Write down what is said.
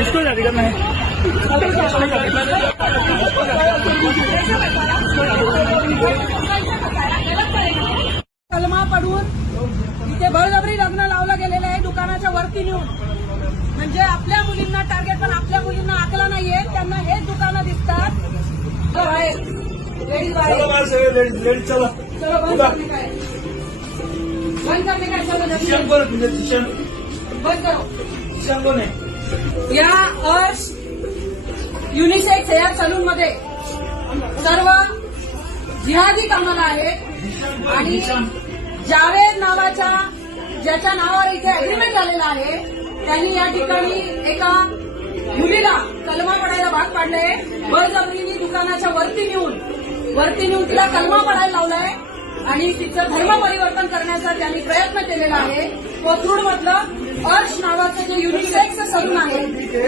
इसको जारी करना है। कलमा पडून इथे बळजबरी लग्न लावलं गेलेलं आहे दुकानाच्या वरती नेऊन. म्हणजे आपल्या मुलींना टार्गेट, पण आपल्या मुलींना आकला नाहीये. त्यांना हेच दुकानं दिसतात. लेडीज बाहेर चलो, बंद करणे काय, बंद करणे काय, बंद करो. या अर्श युनिसेक्स हेअर सलून मध्ये सर्व जिहादी कामाला आहेत आणि जावेद नावाच्या ज्याच्या नावावर इथे अग्रीमेंट झालेला आहे त्यांनी या ठिकाणी एका मुलीला कलमा पडायला भाग पाडलाय. बळजबरीने दुकानाच्या वरती नेऊन तिला कलमा पडायला लावलाय आणि तिचं धर्म परिवर्तन करण्याचा त्यांनी प्रयत्न केलेला आहे. कोथरूड मधलं अर्श नावाचं जे युनिसेक्स सलून आहे